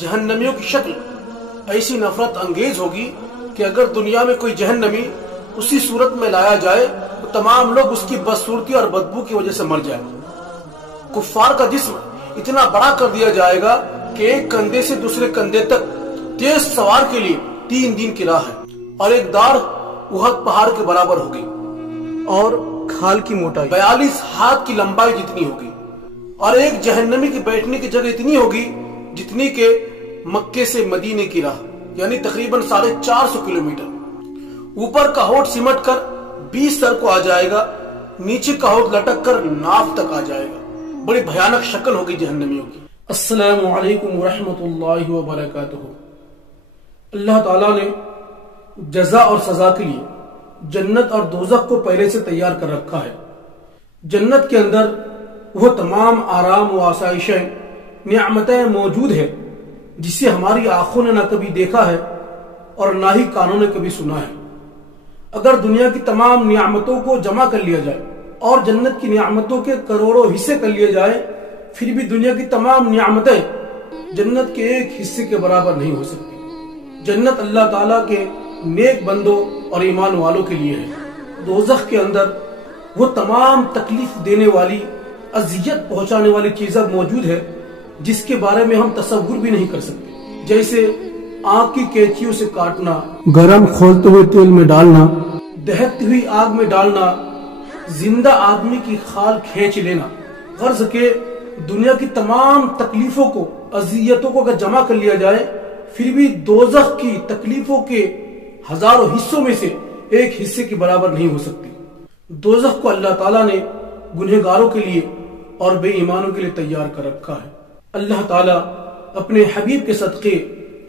جہنمیوں کی شکل ایسی نفرت انگیز ہوگی کہ اگر دنیا میں کوئی جہنمی اسی صورت میں لایا جائے تو تمام لوگ اس کی بدصورتی اور بدبو کی وجہ سے مر جائیں۔ کفار کا جسم اتنا بڑا کر دیا جائے گا کہ ایک کندھے سے دوسرے کندھے تک تیز سوار کے لیے 3 دن کی راہ ہے، اور ایک دار احد پہاڑ کے برابر ہوگی، اور کھال کی موٹائی 42 ہاتھ کی لمبائی جتنی ہوگی، اور ایک جہنمی کی بیٹھنے کی جگہ اتنی ہوگی جتنی کہ مکے سے مدینے کی راہ، یعنی تقریباً 450 کلومیٹر۔ اوپر کا ہونٹ سمٹ کر 20 سر کو آ جائے گا، نیچے کا ہونٹ لٹک کر ناف تک آ جائے گا۔ بڑی بھیانک شکل ہوگی جہنمیوں کی۔ السلام علیکم ورحمۃ اللہ وبرکاتہ۔ اللہ تعالیٰ نے جزا اور سزا کے لیے جنت اور دوزخ کو پہلے سے تیار کر رکھا ہے۔ جنت کے اندر وہ تمام آرام و آسائشیں، نعمتیں موجود ہیں جسے ہماری آنکھوں نے نہ کبھی دیکھا ہے اور نہ ہی کانوں نے کبھی سنا ہے۔ اگر دنیا کی تمام نعمتوں کو جمع کر لیا جائے اور جنت کی نعمتوں کے کروڑوں حصے کر لیے جائے، پھر بھی دنیا کی تمام نعمتیں جنت کے ایک حصے کے برابر نہیں ہو سکتی۔ جنت اللہ تعالیٰ کے نیک بندوں اور ایمان والوں کے لیے ہے۔ دوزخ کے اندر وہ تمام تکلیف دینے والی، اذیت پہنچانے والی چیزیں موجود ہے جس کے بارے میں ہم تصور بھی نہیں کر سکتے، جیسے آگ کی کینچیوں سے کاٹنا، گرم کھولتے ہوئے تیل میں ڈالنا، دہکتی ہوئی آگ میں ڈالنا، زندہ آدمی کی کھال کھینچ لینا۔ غرض کہ دنیا کی تمام تکلیفوں کو، اذیتوں کو اگر جمع کر لیا جائے، پھر بھی دوزخ کی تکلیفوں کے ہزاروں حصوں میں سے ایک حصے کے برابر نہیں ہو سکتی۔ دوزخ کو اللہ تعالیٰ نے گنہگاروں کے لیے اور بے ایمانوں کے لیے تیار کر رکھا ہے۔ اللہ تعالیٰ اپنے حبیب کے صدقے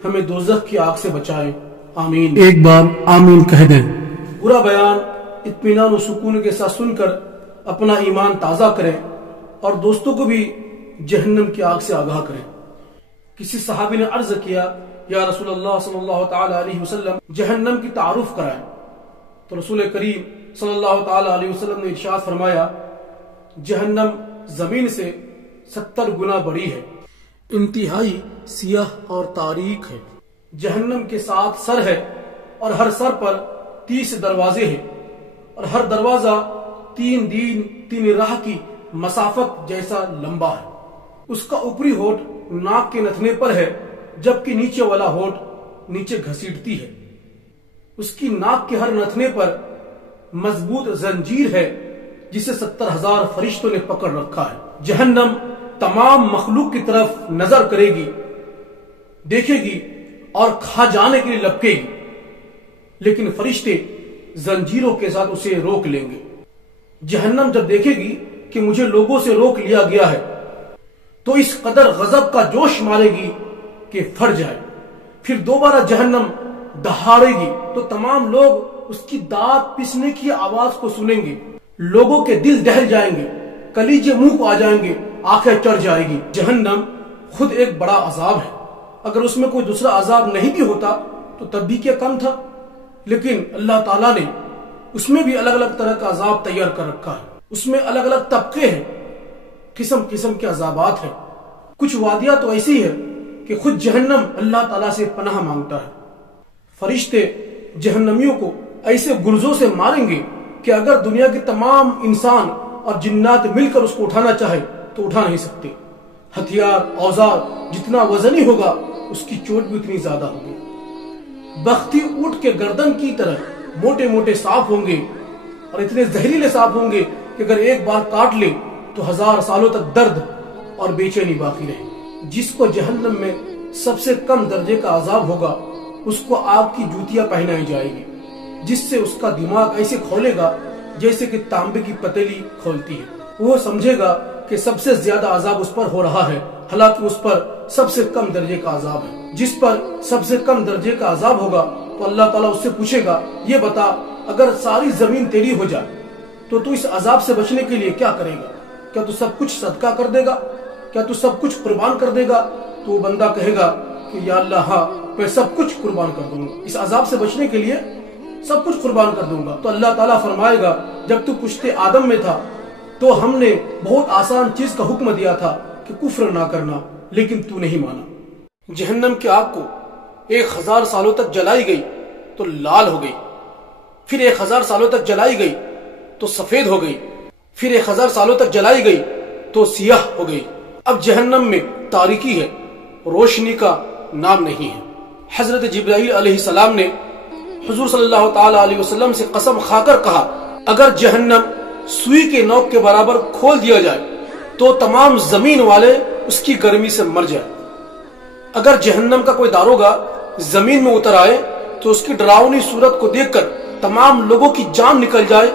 ہمیں دوزخ کی آگ سے بچائے، آمین۔ ایک بار آمین کہہ دیں۔ برا بیان اطمینان و سکون کے ساتھ سن کر اپنا ایمان تازہ کریں اور دوستوں کو بھی جہنم کی آگ سے آگاہ کریں۔ کسی صحابی نے عرض کیا، یا رسول اللہ صلی اللہ تعالی علیہ وسلم، جہنم کی تعارف کرائیں۔ تو رسول کریم صلی اللہ تعالی علیہ وسلم نے ارشاد فرمایا، جہنم زمین سے 70 گنا بڑی ہے، انتہائی سیاہ اور تاریک ہے۔ جہنم کے 7 سر ہے اور ہر سر پر 30 دروازے ہیں، اور ہر دروازہ 3 دن 3 راہ کی مسافت جیسا لمبا ہے۔ اس کا اوپری ہونٹ ناک کے نتنے پر ہے، جبکہ نیچے والا ہونٹ نیچے گھسیٹتی ہے۔ اس کی ناک کے ہر نتنے پر مضبوط زنجیر ہے جسے 70,000 فرشتوں نے پکڑ رکھا ہے۔ جہنم تمام مخلوق کی طرف نظر کرے گی، دیکھے گی اور کھا جانے کے لیے لپکے گی، لیکن فرشتے زنجیروں کے ساتھ اسے روک لیں گے۔ جہنم جب دیکھے گی کہ مجھے لوگوں سے روک لیا گیا ہے تو اس قدر غضب کا جوش مارے گی کہ پھٹ جائے۔ پھر دوبارہ جہنم دہاڑے گی تو تمام لوگ اس کی دانت پیسنے کی آواز کو سنیں گے، لوگوں کے دل دہل جائیں گے، کلیجے منہ کو آ جائیں گے، آنکھیں چڑھ جائے گی۔ جہنم خود ایک بڑا عذاب ہے، اگر اس میں کوئی دوسرا عذاب نہیں بھی ہوتا تو تب بھی کیا کم تھا، لیکن اللہ تعالیٰ نے اس میں بھی الگ الگ طرح کا عذاب تیار کر رکھا ہے۔ اس میں الگ الگ طبقے ہیں، قسم قسم کے عذابات ہیں۔ کچھ وادیاں تو ایسی ہے کہ خود جہنم اللہ تعالیٰ سے پناہ مانگتا ہے۔ فرشتے جہنمیوں کو ایسے گرزوں سے ماریں گے کہ اگر دنیا کے تمام انسان اور جنات مل کر اس کو اٹھانا چاہے تو اٹھا نہیں سکتے۔ ہتھیار، اوزار جتنا وزنی ہوگا اس کی چوٹ بھی اتنی زیادہ ہوگی۔ بختی اونٹ کے گردن کی طرح موٹے موٹے سانپ ہوں گے، اور اتنے زہریلے سانپ ہوں گے کہ اگر ایک بار کاٹ لیں تو 1000 سالوں تک درد اور بے چینی باقی رہے۔ جس کو جہنم میں سب سے کم درجے کا عذاب ہوگا اس کو آگ کی جوتیاں پہنائی جائے گی، جس سے اس کا دماغ ایسے کھولے گا جیسے کہ تانبے کی پتیلی کھولتی ہے۔ وہ سمجھے گا کہ سب سے زیادہ عذاب اس پر ہو رہا ہے، حالانکہ اس پر سب سے کم درجے کا عذاب ہے۔ جس پر سب سے کم درجے کا عذاب ہوگا تو اللہ تعالیٰ اس سے پوچھے گا، یہ بتا اگر ساری زمین تیری ہو جائے تو اس عذاب سے بچنے کے لیے کیا کرے گا؟ کیا تو سب کچھ صدقہ کر دے گا؟ کیا تو سب کچھ قربان کر دے گا؟ تو وہ بندہ کہے گا کہ یا اللہ ہاں، میں سب کچھ قربان کر دوں گا، اس عذاب سے بچنے کے لیے سب کچھ قربان کر دوں گا۔ تو اللہ تعالیٰ فرمائے گا، جب تو پشت آدم میں تھا تو ہم نے بہت آسان چیز کا حکم دیا تھا کہ کفر نہ کرنا، لیکن تو نہیں مانا۔ جہنم کی آگ کو 1000 سالوں تک جلائی گئی تو لال ہو گئی، پھر 1000 سالوں تک جلائی گئی تو سفید ہو گئی، پھر 1000 سالوں تک جلائی گئی تو سیاہ ہو گئی۔ اب جہنم میں تاریکی ہے، روشنی کا نام نہیں ہے۔ حضرت جبرائیل علیہ السلام نے حضور صلی اللہ تعالی علیہ وسلم سے قسم کھا کر کہا، اگر جہنم سوئی کے نوک کے برابر کھول دیا جائے تو تمام زمین والے اس کی گرمی سے مر جائے۔ اگر جہنم کا کوئی داروغہ زمین میں اتر آئے تو اس کی ڈراؤنی صورت کو دیکھ کر تمام لوگوں کی جان نکل جائے،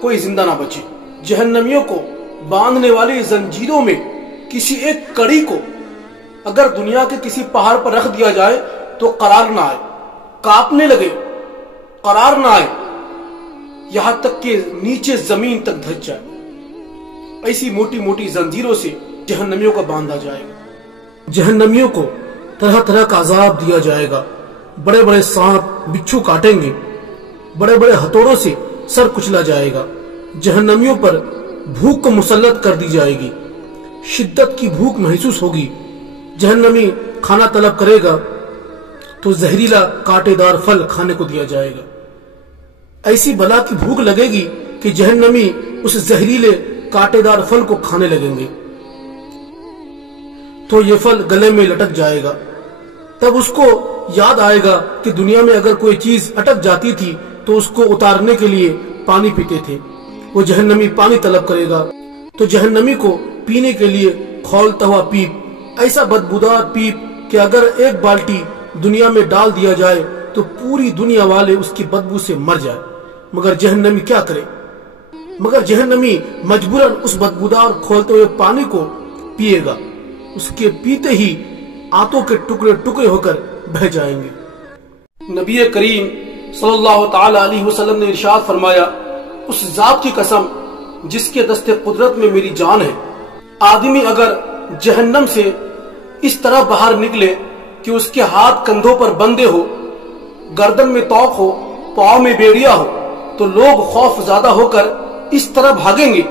کوئی زندہ نہ بچے۔ جہنمیوں کو باندھنے والی زنجیروں میں کسی ایک کڑی کو اگر دنیا کے کسی پہاڑ پر رکھ دیا جائے تو قرار نہ آئے، کانپنے لگے، قرار نہ آئے، یہاں تک کہ نیچے زمین تک دھس جائے۔ ایسی موٹی موٹی زنجیروں سے جہنمیوں کو باندھا جائے گا۔ جہنمیوں کو طرح طرح کا عذاب دیا جائے گا، بڑے بڑے سانپ بچھو کاٹیں گے، بڑے بڑے ہتھوڑوں سے سر کچلا جائے گا۔ جہنمیوں پر بھوک کو مسلط کر دی جائے گی، شدت کی بھوک محسوس ہوگی۔ جہنمی کھانا طلب کرے گا تو زہریلا کانٹے دار پھل کھانے کو دیا جائے گا۔ ایسی بلا کی بھوک لگے گی کہ جہنمی اس زہریلے کانٹے دار پھل کو کھانے لگیں گے تو یہ پھل گلے میں لٹک جائے گا۔ تب اس کو یاد آئے گا کہ دنیا میں اگر کوئی چیز اٹک جاتی تھی تو اس کو اتارنے کے لیے پانی پیتے تھے۔ وہ جہنمی پانی طلب کرے گا تو جہنمی کو پینے کے لیے کھولتا ہوا پیپ، ایسا بدبودار پیپ کہ اگر ایک بالٹی دنیا میں ڈال دیا جائے تو پوری دنیا والے اس کی بدبو سے مر جائے۔ مگر جہنمی کیا کرے؟ مگر جہنمی مجبوراً اس بدبودار کھولتے ہوئے پانی کو پیے گا۔ اس کے پیتے ہی آنتوں کے ٹکڑے ٹکڑے ہو کر بہہ جائیں گے۔ نبی کریم صلی اللہ تعالی علیہ وسلم نے ارشاد فرمایا، اس ذات کی قسم جس کے دست قدرت میں میری جان ہے، آدمی اگر جہنم سے اس طرح باہر نکلے کہ اس کے ہاتھ کندھوں پر بندھے ہو، گردن میں توق ہو، پاؤں میں بیڑیا ہو، تو لوگ خوف زدہ ہو کر اس طرح بھاگیں گے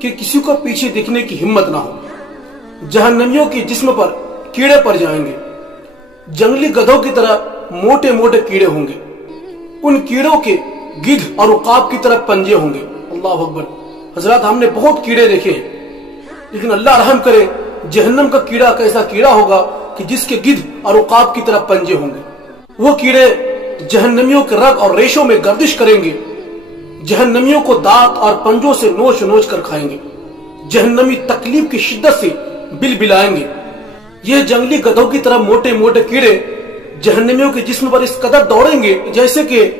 کہ کسی کو پیچھے دیکھنے کی ہمت نہ ہو۔ جہنمیوں کے جسم پر کیڑے پڑ جائیں گے، جنگلی گدھوں کی طرح موٹے موٹے کیڑے ہوں گے، ان کیڑوں کے گدھ اور عقاب کی طرح پنجے ہوں گے۔ اللہ اکبر۔ حضرات، ہم نے بہت کیڑے دیکھے ہیں، لیکن اللہ رحم کرے جہنم کا کیڑا کیسا کیڑا ہوگا کہ جس کے گدھ اور عقاب کی طرح پنجے ہوں گے۔ وہ کیڑے جہنمیوں کے رگ اور ریشوں میں گردش کریں گے، جہنمیوں کو دانت اور پنجوں سے نوچ نوچ کر کھائیں گے۔ جہنمی تکلیف کی شدت سے بل بلائیں گے۔ یہ جنگلی گدھوں کی طرح موٹے موٹے کیڑے جہنمیوں کے جسم پر اس قدر دوڑیں گے جیسے کہ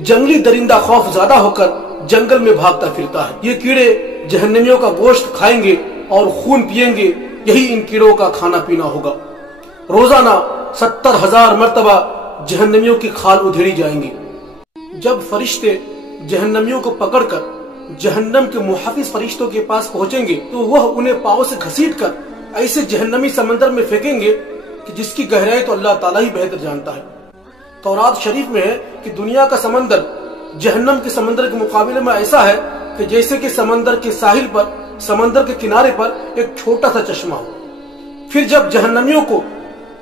جنگلی درندہ خوف زدہ ہو کر جنگل میں بھاگتا پھرتا ہے۔ یہ کیڑے جہنمیوں کا گوشت کھائیں گے اور خون پئیں گے، یہی ان کیڑوں کا کھانا پینا ہوگا۔ روزانہ 70,000 مرتبہ جہنمیوں کی کھال ادھیڑی جائیں گی۔ جب فرشتے جہنمیوں کو پکڑ کر جہنم کے محافظ فرشتوں کے پاس پہنچیں گے تو وہ انہیں پاؤں سے گھسیٹ کر ایسے جہنمی سمندر میں پھینکیں گے کہ جس کی گہرائی تو اللہ تعالیٰ ہی بہتر جانتا ہے۔ تورات شریف میں ہے کہ دنیا کا سمندر جہنم کے سمندر کے مقابلے میں ایسا ہے کہ جیسے کہ سمندر کے ساحل پر، سمندر کے کنارے پر ایک چھوٹا سا چشمہ ہو۔ پھر جب جہنمیوں کو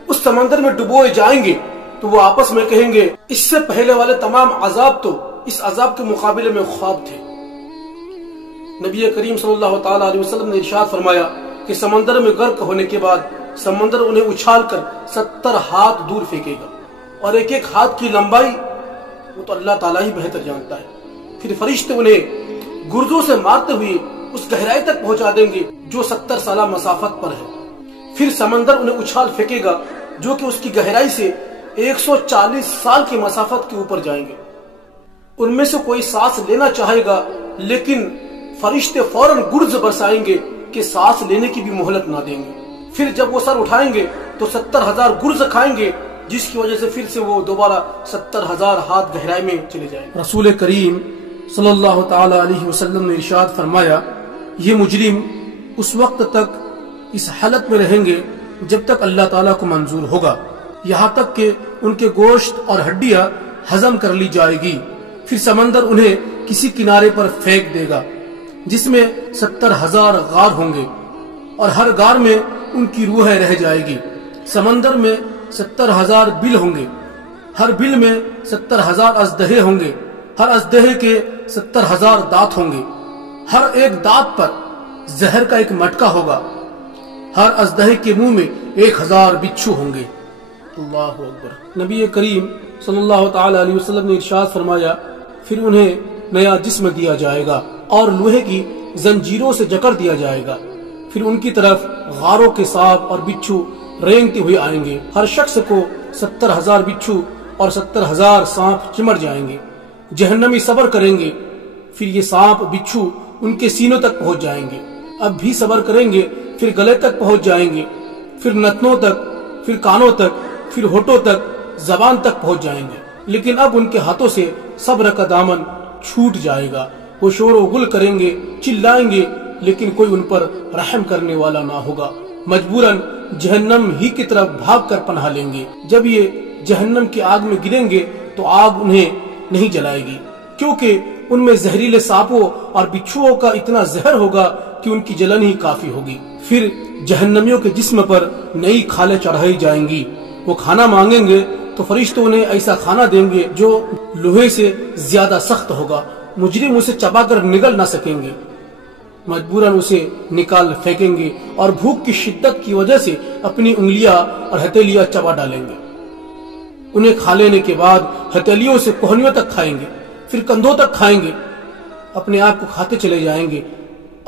اس سمندر میں ڈبوئے جائیں گے تو وہ آپس میں کہیں گے، اس سے پہلے والے تمام عذاب تو اس عذاب کے مقابلے میں خواب تھے۔ نبی کریم صلی اللہ تعالی علیہ وسلم نے ارشاد فرمایا کہ سمندر میں غرق ہونے کے بعد سمندر انہیں اچھال کر 70 ہاتھ دور پھینکے گا، اور ایک ایک ہاتھ کی لمبائی وہ تو اللہ تعالیٰ ہی بہتر جانتا ہے۔ پھر فرشتے انہیں گردوں سے مارتے ہوئے اس گہرائی تک پہنچا دیں گے جو 70 سالہ مسافت پر ہے۔ پھر سمندر انہیں اچھال پھینکے گا جو کہ اس کی گہرائی سے 140 سال کی مسافت کے اوپر جائیں گے۔ ان میں سے کوئی سانس لینا چاہے گا لیکن فرشتے فوراً گرز برسائیں گے کہ سانس لینے کی بھی مہلت نہ دیں گے۔ پھر جب وہ سر اٹھائیں گے تو 70,000 گرز کھائیں گے، جس کی وجہ سے پھر سے وہ دوبارہ 70,000 ہاتھ گہرائی میں چلے جائیں گے۔ رسول کریم صلی اللہ تعالی علیہ وسلم نے ارشاد فرمایا، یہ مجرم اس وقت تک اس حالت میں رہیں گے جب تک اللہ تعالیٰ کو منظور ہوگا، یہاں تک کہ ان کے گوشت اور ہڈیاں ہضم کر لی جائے گی۔ پھر سمندر انہیں کسی کنارے پر پھینک دے گا جس میں 70,000 غار ہوں گے، اور ہر غار میں ان کی روحیں رہ جائے گی۔ سمندر میں 70,000 بل ہوں گے، ہر بل میں 70,000 ازدہے ہوں گے، ہر ازدہے کے 70,000 دانت ہوں گے، ہر ایک دانت پر زہر کا ایک مٹکا ہوگا، ہر ازدہے کے منہ میں 1,000 بچھو ہوں گے۔ اللہ اکبر۔ نبی کریم صلی اللہ تعالی علیہ وسلم نے ارشاد فرمایا، پھر انہیں نیا جسم دیا جائے گا اور لوہے کی زنجیروں سے جکڑ دیا جائے گا، پھر ان کی طرف غاروں کے سانپ اور بچھو رینگتے ہوئے آئیں گے، ہر شخص کو 70,000 بچھو اور 70,000 سانپ چمٹ جائیں گے۔ جہنمی صبر کریں گے، پھر یہ سانپ بچھو ان کے سینوں تک پہنچ جائیں گے، اب بھی صبر کریں گے، پھر گلے تک پہنچ جائیں گے، پھر نتنوں تک، پھر کانوں تک، پھر ہونٹوں تک، زبان تک پہنچ جائیں گے، لیکن اب ان کے ہاتھوں سے صبر کا دامن چھوٹ جائے گا، وہ شور و غل کریں گے، چلائیں گے، لیکن کوئی ان پر رحم کرنے والا نہ ہوگا، مجبوراً جہنم ہی کی طرف بھاگ کر پناہ لیں گے۔ جب یہ جہنم کی آگ میں گریں گے تو آگ انہیں نہیں جلائے گی، کیونکہ ان میں زہریلے سانپوں اور بچھوؤں کا اتنا زہر ہوگا کہ ان کی جلن ہی کافی ہوگی۔ پھر جہنمیوں کے جسم پر نئی کھالیں چڑھائی جائیں گی، وہ کھانا مانگیں گے تو فرشتوں انہیں ایسا کھانا دیں گے جو لوہے سے زیادہ سخت ہوگا، مجرم اسے چبا کر نگل نہ سکیں گے، مجبوراً اسے نکال پھینکیں گے اور بھوک کی شدت کی وجہ سے اپنی انگلیاں اور ہتھیلیاں چبا ڈالیں گے۔ انہیں کھا لینے کے بعد ہتھیلیوں سے کوہنیوں تک کھائیں گے، پھر کندھوں تک کھائیں گے، اپنے آپ کو کھاتے چلے جائیں گے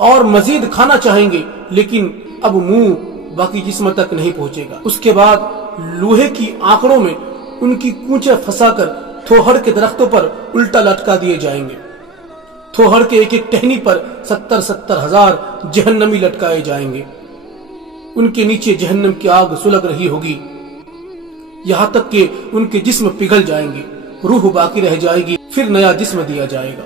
اور مزید کھانا چاہیں گے، لیکن اب منہ باقی جسم تک نہیں پہنچے گا۔ اس کے بعد لوہے کی آنکڑوں میں ان کی کونچیں پھنسا کر تھوہڑ کے درختوں پر الٹا لٹکا دیے جائیں گے، تھوہڑ کے ایک ایک ٹہنی پر 70,000 جہنمی لٹکائے جائیں گے، ان کے نیچے جہنم کی آگ سلگ رہی ہوگی، یہاں تک کہ ان کے جسم پگھل جائیں گے، روح باقی رہ جائے گی، پھر نیا جسم دیا جائے گا،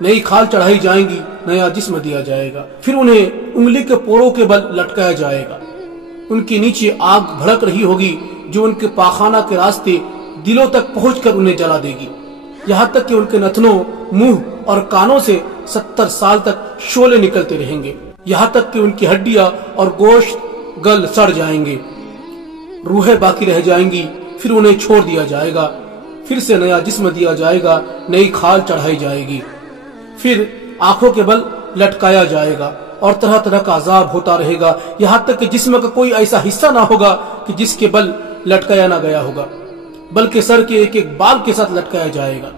نئی کھال چڑھائی جائیں گی، نیا جسم دیا جائے گا، پھر انہیں انگلی کے پوروں کے بل لٹکایا جائے گا، ان کے نیچے آگ بھڑک رہی ہوگی جو ان کے پاخانہ کے راستے دلوں تک پہنچ کر انہیں جلا دے گی، یہاں تک کہ ان کے نتنوں، منہ اور کانوں سے 70 سال تک شعلے نکلتے رہیں گے، یہاں تک کہ ان کی ہڈیاں اور گوشت گل سڑ جائیں گے، روحیں باقی رہ جائیں گی، پھر انہیں چھوڑ دیا جائے گا، پھر سے نیا جسم دیا جائے گا، نئی کھال چڑھائی جائے گی، پھر آنکھوں کے بل لٹکایا جائے گا اور طرح طرح کا عذاب ہوتا رہے گا، یہاں تک کہ جسم کا کوئی ایسا حصہ نہ ہوگا کہ جس کے بل لٹکایا نہ گیا ہوگا، بلکہ سر کے ایک ایک بال کے ساتھ لٹکایا جائے گا،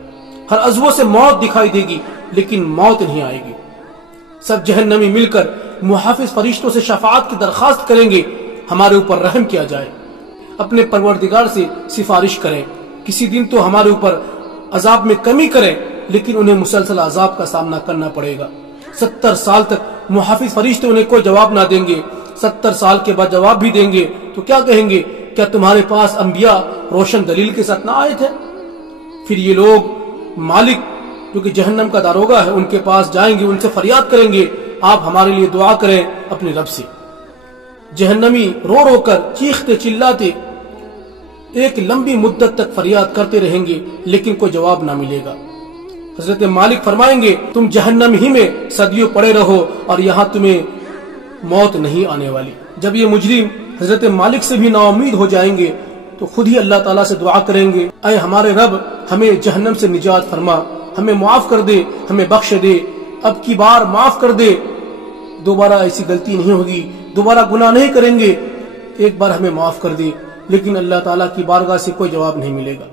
ہر عضو سے موت دکھائی دے گی لیکن موت نہیں آئے گی۔ سب جہنمی مل کر محافظ فرشتوں سے شفاعت کی درخواست کریں گے، ہمارے اوپر رحم کیا جائے، اپنے پروردگار سے سفارش کریں، کسی دن تو ہمارے اوپر عذاب میں کمی کریں، لیکن انہیں مسلسل عذاب کا سامنا کرنا پڑے گا۔ 70 سال تک محافظ فرشتے انہیں کوئی جواب نہ دیں گے، 70 سال کے بعد جواب بھی دیں گے تو کیا کہیں گے؟ کیا تمہارے پاس انبیاء روشن دلیل کے ساتھ نہ آئے تھے؟ پھر یہ لوگ مالک جو کہ جہنم کا داروغہ ہے ان کے پاس جائیں گے، ان سے فریاد کریں گے، آپ ہمارے لیے دعا کریں اپنے رب سے۔ جہنمی رو رو کر چیختے چلاتے ایک لمبی مدت تک فریاد کرتے رہیں گے لیکن کوئی جواب نہ ملے گا۔ حضرت مالک فرمائیں گے، تم جہنم ہی میں صدیوں پڑے رہو اور یہاں تمہیں موت نہیں آنے والی۔ جب یہ مجرم حضرت مالک سے بھی نا امید ہو جائیں گے تو خود ہی اللہ تعالیٰ سے دعا کریں گے، اے ہمارے رب ہمیں جہنم سے نجات فرما، ہمیں معاف کر دے، ہمیں بخش دے، اب کی بار معاف کر دے، دوبارہ ایسی غلطی نہیں ہوگی، دوبارہ گناہ نہیں کریں گے، ایک بار ہمیں معاف کر دے۔ لیکن اللہ تعالیٰ کی بارگاہ سے کوئی جواب نہیں ملے گا،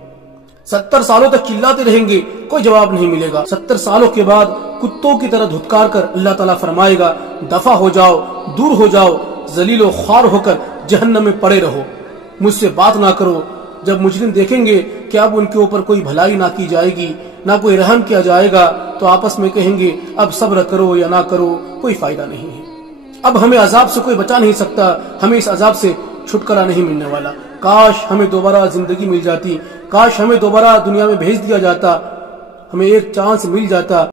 70 سالوں تک چلاتے رہیں گے، کوئی جواب نہیں ملے گا۔ 70 سالوں کے بعد کتوں کی طرح دھتکار کر اللہ تعالیٰ فرمائے گا، دفع ہو جاؤ، دور ہو جاؤ، ذلیل و خوار ہو کر جہنم میں پڑے رہو، مجھ سے بات نہ کرو۔ جب مجرم دیکھیں گے کہ اب ان کے اوپر کوئی بھلائی نہ کی جائے گی، نہ کوئی رحم کیا جائے گا، تو آپس میں کہیں گے اب صبر کرو یا نہ کرو، کوئی فائدہ نہیں ہے، اب ہمیں عذاب سے کوئی بچا نہیں سکتا، ہمیں اس عذاب سے چھٹکارا نہیں ملنے والا، کاش ہمیں دوبارہ زندگی مل جاتی، کاش ہمیں دوبارہ دنیا میں بھیج دیا جاتا، ہمیں ایک چانس مل جاتا۔